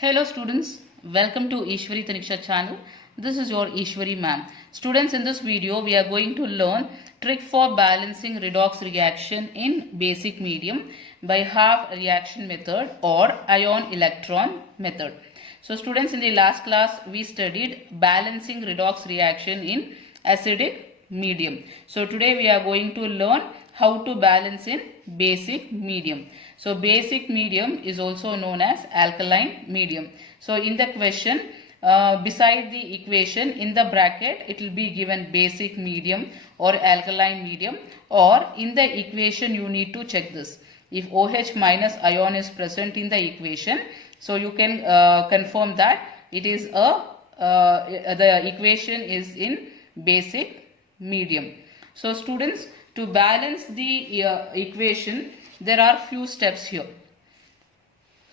Hello students, welcome to Eshwari channel. This is your Eshwari ma'am. Students, in this video we are going to learn trick for balancing redox reaction in basic medium by half reaction method or ion-electron method. So students, in the last class we studied balancing redox reaction in acidic medium. So today we are going to learn how to balance in basic medium. So basic medium is also known as alkaline medium. So in the question, beside the equation in the bracket it will be given basic medium or alkaline medium, or in the equation you need to check this. If OH minus ion is present in the equation, so you can confirm that it is the equation is in basic medium. So students, to balance the equation, there are few steps here.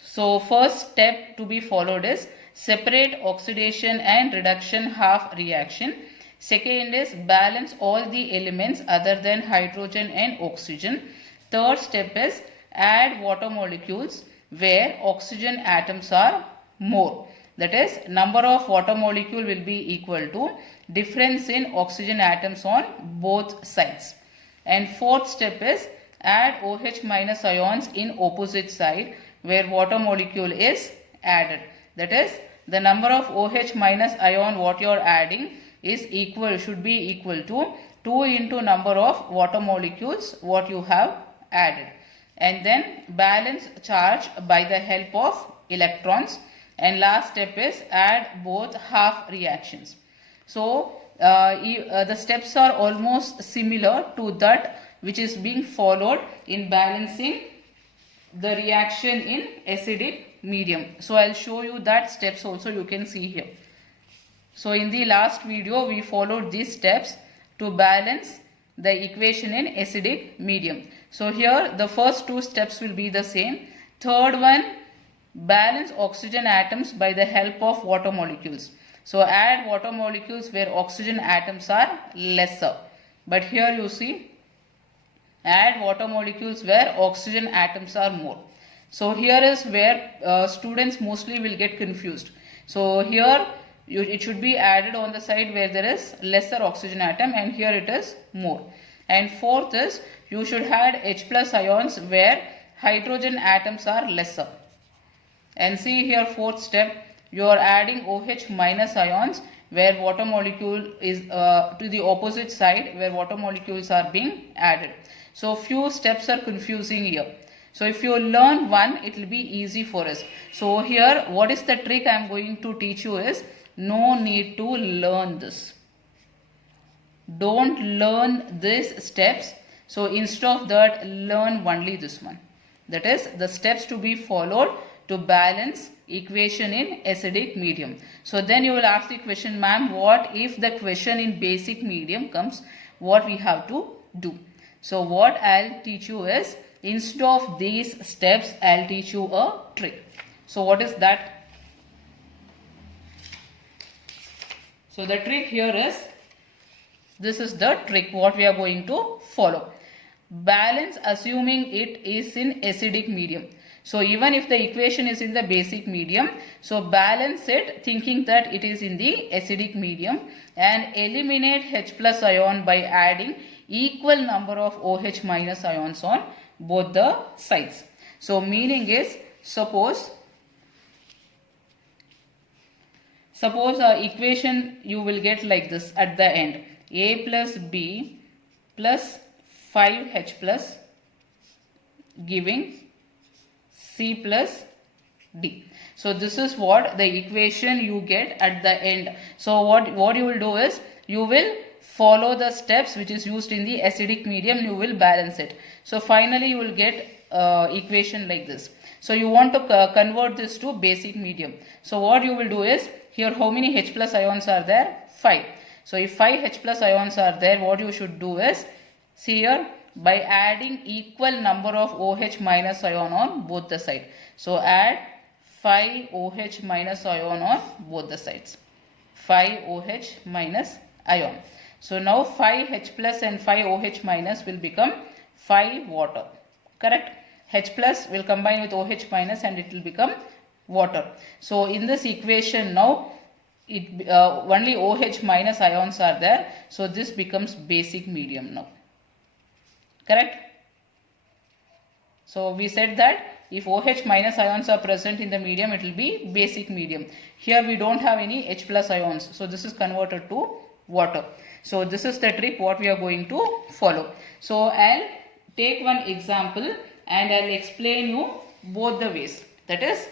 So first step to be followed is separate oxidation and reduction half reaction. Second is balance all the elements other than hydrogen and oxygen. Third step is add water molecules where oxygen atoms are more. That is, number of water molecule will be equal to difference in oxygen atoms on both sides. And fourth step is add OH minus ions in opposite side where water molecule is added. That is, the number of OH minus ion what you are adding is equal, should be equal to 2 into number of water molecules what you have added. And then balance charge by the help of electrons. And last step is add both half reactions. So the steps are almost similar to that which is being followed in balancing the reaction in acidic medium. So I'll show you that steps also, you can see here. So in the last video we followed these steps to balance the equation in acidic medium. So here the first two steps will be the same. Third one, balance oxygen atoms by the help of water molecules. So add water molecules where oxygen atoms are lesser. But here you see, add water molecules where oxygen atoms are more. So here is where students mostly will get confused. So here it should be added on the side where there is lesser oxygen atom, and here it is more. And fourth is, you should add H plus ions where hydrogen atoms are lesser. And see here, fourth step, you are adding OH minus ions where water molecule is to the opposite side where water molecules are being added. So few steps are confusing here. So if you learn one, it will be easy for us. So here what is the trick I am going to teach you is, no need to learn this. Don't learn these steps. So instead of that, learn only this one. That is the steps to be followed to balance equation in acidic medium. So then you will ask the question, ma'am, what if the question in basic medium comes, what we have to do? So what I'll teach you is, instead of these steps, I'll teach you a trick. So what is that? So the trick here is, this is the trick what we are going to follow. Balance assuming it is in acidic medium. So even if the equation is in the basic medium, so balance it thinking that it is in the acidic medium, and eliminate H plus ion by adding equal number of OH minus ions on both the sides. So meaning is, suppose equation you will get like this at the end, A plus B plus 5H plus giving C plus D. So this is what the equation you get at the end. So what you will do is, you will follow the steps which is used in the acidic medium, you will balance it. So finally you will get equation like this. So you want to convert this to basic medium. So what you will do is, here how many H plus ions are there? 5. So if 5 H plus ions are there, what you should do is, see here, by adding equal number of OH minus ion on both the sides. So add 5 OH minus ion on both the sides. 5 OH minus ion. So now 5 H plus and 5 OH minus will become 5 water. Correct? H plus will combine with OH minus and it will become water. So in this equation now, it only OH minus ions are there. So this becomes basic medium now. Correct? So we said that if OH minus ions are present in the medium, it will be basic medium. Here we don't have any H plus ions. So this is converted to water. So this is the trick what we are going to follow. So I'll take one example and I'll explain you both the ways. That is,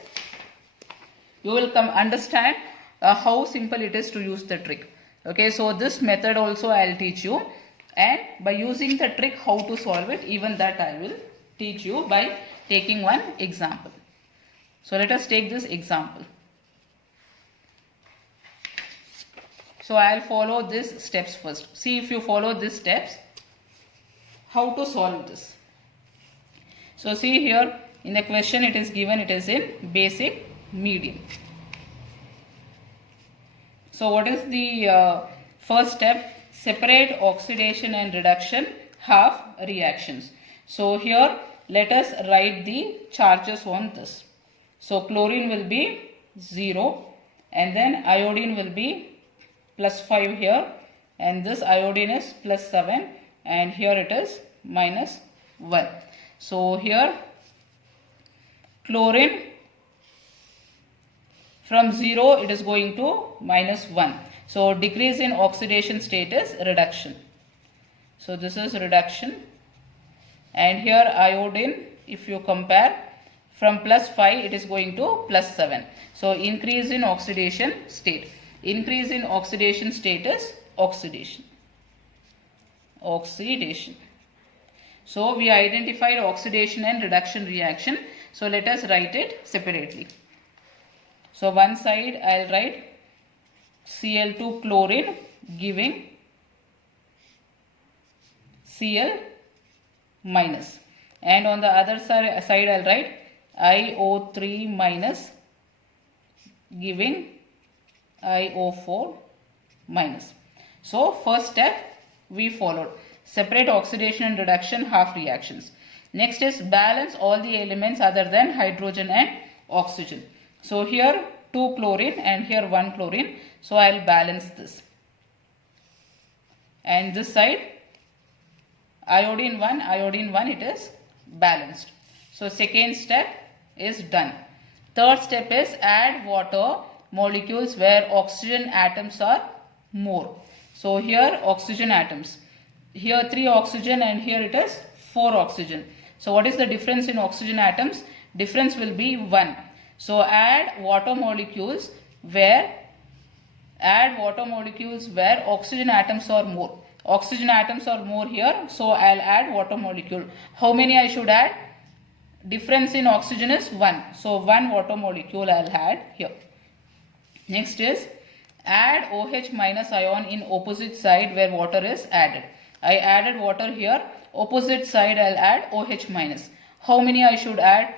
you will understand how simple it is to use the trick. Okay, so this method also I'll teach you, and by using the trick how to solve it, even that I will teach you by taking one example. So let us take this example. So I'll follow these steps first. See if you follow these steps, how to solve this. So see here in the question it is given, it is in basic medium. So what is the first step? Separate oxidation and reduction half reactions. So here let us write the charges on this. So chlorine will be 0 and then iodine will be plus 5 here, and this iodine is plus 7 and here it is minus 1. So here chlorine from 0 it is going to minus 1. So decrease in oxidation state is reduction. So this is reduction, and here iodine, if you compare, from plus 5 it is going to plus 7. So increase in oxidation state. Increase in oxidation state is oxidation. Oxidation. So we identified oxidation and reduction reaction. So let us write it separately. So one side I'll write Cl2 chlorine giving Cl minus, and on the other side I'll write IO3 minus giving IO4 minus. So first step we followed, separate oxidation and reduction half reactions. Next is balance all the elements other than hydrogen and oxygen. So here 2 chlorine and here 1 chlorine. So I will balance this. And this side iodine 1, it is balanced. So second step is done. Third step is add water molecules where oxygen atoms are more. So here oxygen atoms. Here 3 oxygen and here it is 4 oxygen. So what is the difference in oxygen atoms? Difference will be 1. So add water molecules where oxygen atoms are more. Oxygen atoms are more here, so I'll add water molecule. How many I should add? Difference in oxygen is 1. So 1 water molecule I'll add here. Next is add OH minus ion in opposite side where water is added. I added water here. Opposite side I'll add OH minus. How many I should add?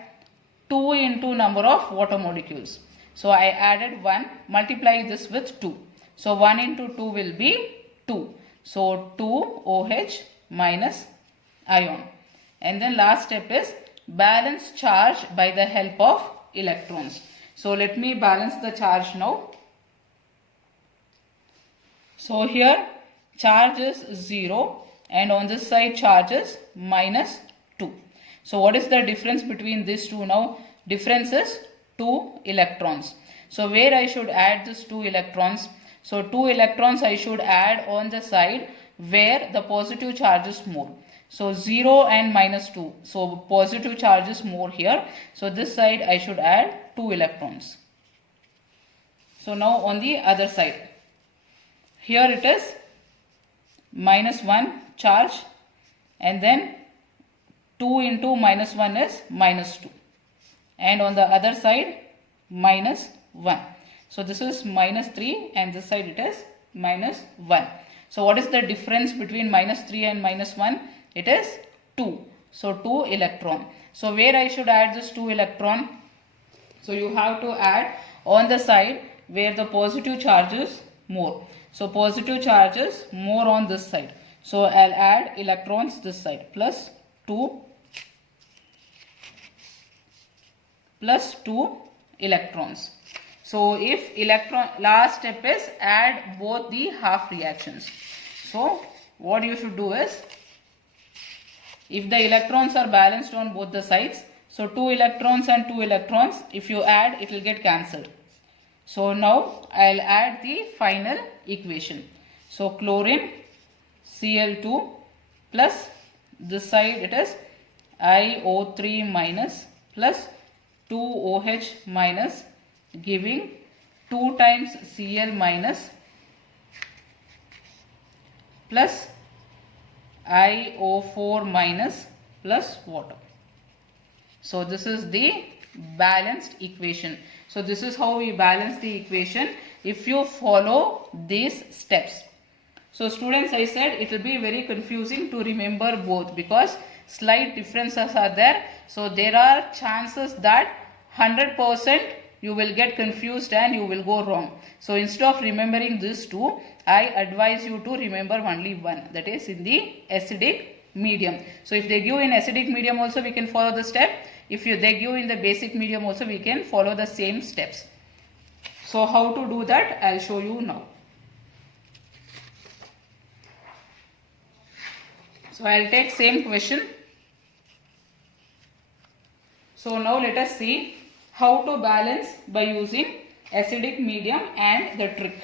2 into number of water molecules. So I added 1, multiply this with 2. So 1 into 2 will be 2. So 2 OH minus ion. And then last step is balance charge by the help of electrons. So let me balance the charge now. So here charge is 0 and on this side charge is minus 2. So what is the difference between these two now? Difference is 2 electrons. So where I should add this 2 electrons? So 2 electrons I should add on the side where the positive charge is more. So 0 and minus 2. So positive charge is more here. So this side I should add 2 electrons. So now on the other side. Here it is minus 1 charge and then 2 into minus 1 is minus 2. And on the other side minus 1. So this is minus 3 and this side it is minus 1. So what is the difference between minus 3 and minus 1? It is 2. So 2 electron. So where I should add this 2 electron? So you have to add on the side where the positive charge is more. So positive charge is more on this side. So I'll add electrons this side. Plus 2 electrons. So if last step is add both the half reactions. So what you should do is, if the electrons are balanced on both the sides, so 2 electrons and 2 electrons, if you add, it will get cancelled. So now I'll add the final equation. So chlorine Cl2 plus this side it is IO3 minus plus 2OH minus, giving 2 times Cl minus plus IO4 minus plus water. So this is the balanced equation. So this is how we balance the equation if you follow these steps. So students, I said it will be very confusing to remember both because slight differences are there. So there are chances that 100% you will get confused and you will go wrong. So instead of remembering these two, I advise you to remember only one, that is in the acidic medium. So if they give in acidic medium also, we can follow the step. If they give in the basic medium also, we can follow the same steps. So how to do that, I'll show you now. So I'll take same question. So now let us see how to balance by using acidic medium and the trick.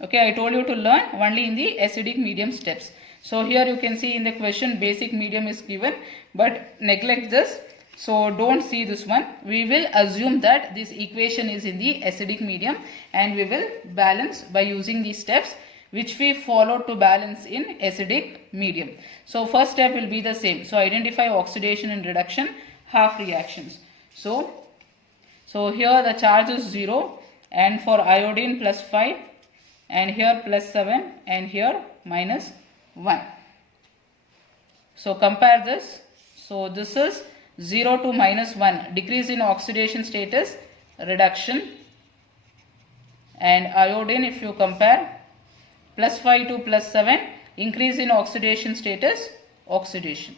Okay, I told you to learn only in the acidic medium steps. So here you can see in the question basic medium is given, but neglect this. So don't see this one. We will assume that this equation is in the acidic medium and we will balance by using these steps which we follow to balance in acidic medium. So first step will be the same. So identify oxidation and reduction half reactions. So here the charge is 0 and for iodine plus 5 and here plus 7 and here minus 1. So compare this. So this is 0 to minus 1, decrease in oxidation status, reduction, and iodine if you compare plus 5 to plus 7, increase in oxidation status, oxidation.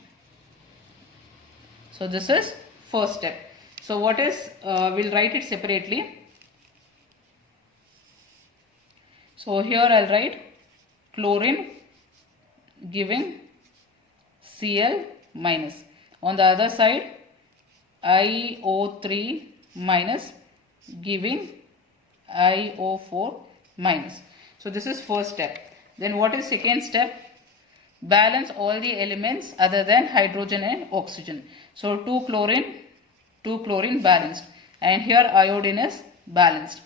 So this is first step. So what is, we'll write it separately. So here I'll write chlorine giving Cl minus. On the other side IO3 minus giving IO4 minus. So this is first step. Then what is second step? Balance all the elements other than hydrogen and oxygen. So 2 chlorine balanced and here iodine is balanced.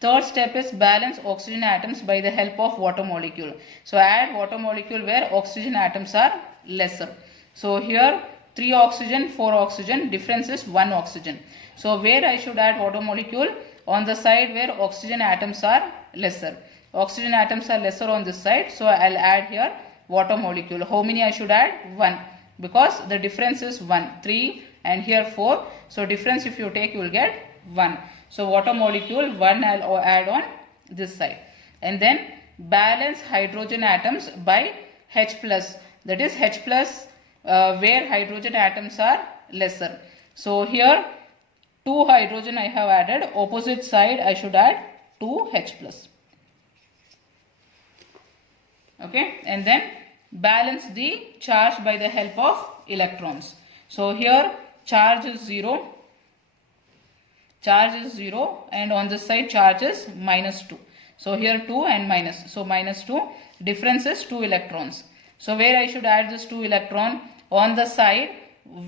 Third step is balance oxygen atoms by the help of water molecule. So add water molecule where oxygen atoms are lesser. So here 3 oxygen, 4 oxygen, difference is 1 oxygen. So where I should add water molecule? On the side where oxygen atoms are lesser. Oxygen atoms are lesser on this side, so I'll add here water molecule. How many I should add? 1, because the difference is 1, 3 and here 4. So difference if you take, you will get 1. So water molecule 1 I'll add on this side. And then balance hydrogen atoms by H plus. That is H plus where hydrogen atoms are lesser. So here 2 hydrogen I have added. Opposite side I should add 2 H plus. Okay, and then balance the charge by the help of electrons. So here charge is 0. Charge is 0 and on this side charge is minus 2. So here 2 and minus. So minus 2. Difference is 2 electrons. So where I should add this 2 electron? On the side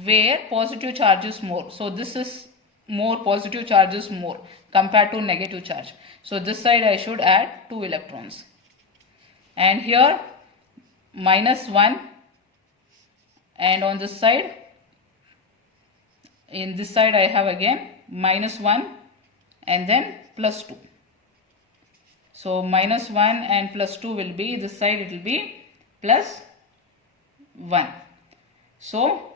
where positive charge is more. So this is more, positive charge is more compared to negative charge. So this side I should add 2 electrons. And here minus 1 and on this side, in this side I have again minus 1 and then plus 2. So minus 1 and plus 2 will be, this side it will be plus 1. So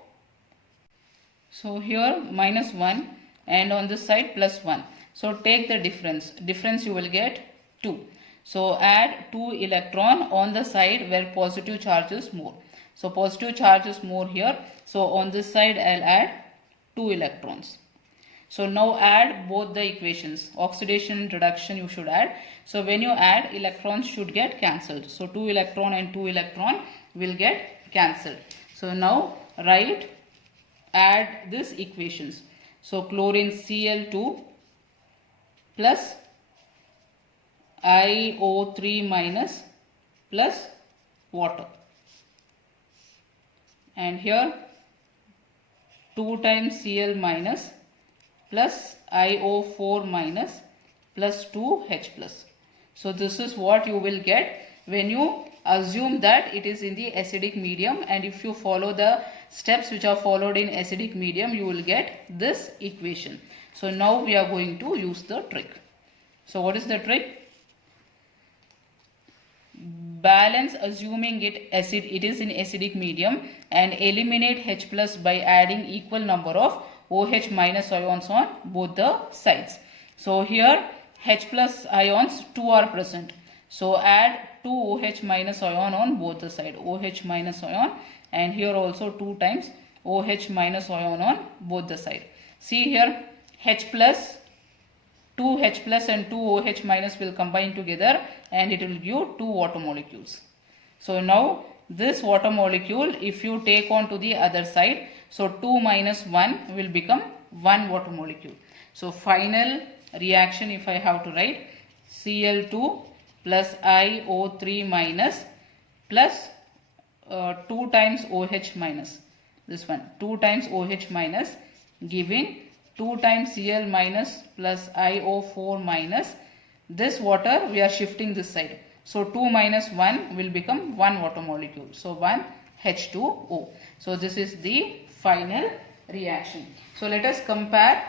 here minus 1 and on this side plus 1. So take the difference. Difference you will get 2. So add 2 electron on the side where positive charge is more. So positive charge is more here. So on this side I'll add 2 electrons. So now add both the equations. Oxidation and reduction you should add. So when you add, electrons should get cancelled. So 2 electron and 2 electron will get cancelled. So now write, add these equations. So chlorine Cl2 plus IO3 minus plus water. And here 2 times Cl minus plus IO4 minus plus 2H plus. So this is what you will get when you assume that it is in the acidic medium, and if you follow the steps which are followed in acidic medium, you will get this equation. So now we are going to use the trick. So what is the trick? Balance assuming it is in acidic medium, and eliminate H plus by adding equal number of OH minus ions on both the sides. So here H plus ions 2 are present. So add 2 OH minus ion on both the side. OH minus ion, and here also 2 times OH minus ion on both the side. See here, H plus, 2 H plus and 2 OH minus will combine together and it will give 2 water molecules. So now this water molecule, if you take on to the other side, so 2 minus 1 will become 1 water molecule. So final reaction, if I have to write, Cl2 plus IO3 minus plus 2 times OH minus, this one 2 times OH minus, giving 2 times Cl minus plus IO4 minus, this water we are shifting this side. So 2 minus 1 will become 1 water molecule. So 1 H2O. So this is the final reaction. So let us compare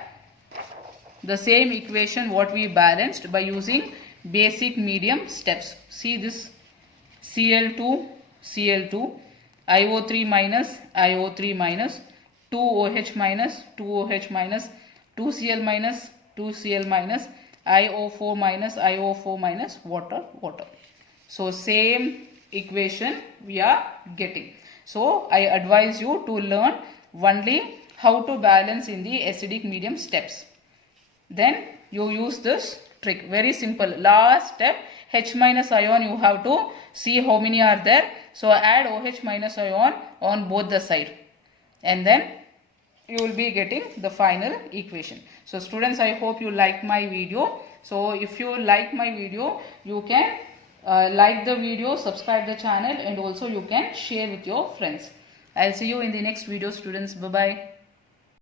the same equation what we balanced by using basic medium steps. See this, Cl2, IO3 minus, 2 OH minus, 2 Cl minus, IO4 minus, water. So same equation we are getting. So I advise you to learn only how to balance in the acidic medium steps. Then you use this trick. Very simple. Last step, H minus ion you have to see how many are there. So add OH minus ion on both the side, and then you will be getting the final equation. So students, I hope you like my video. So if you like my video, you can like the video, subscribe the channel, and also you can share with your friends. I'll see you in the next video, students. Bye bye.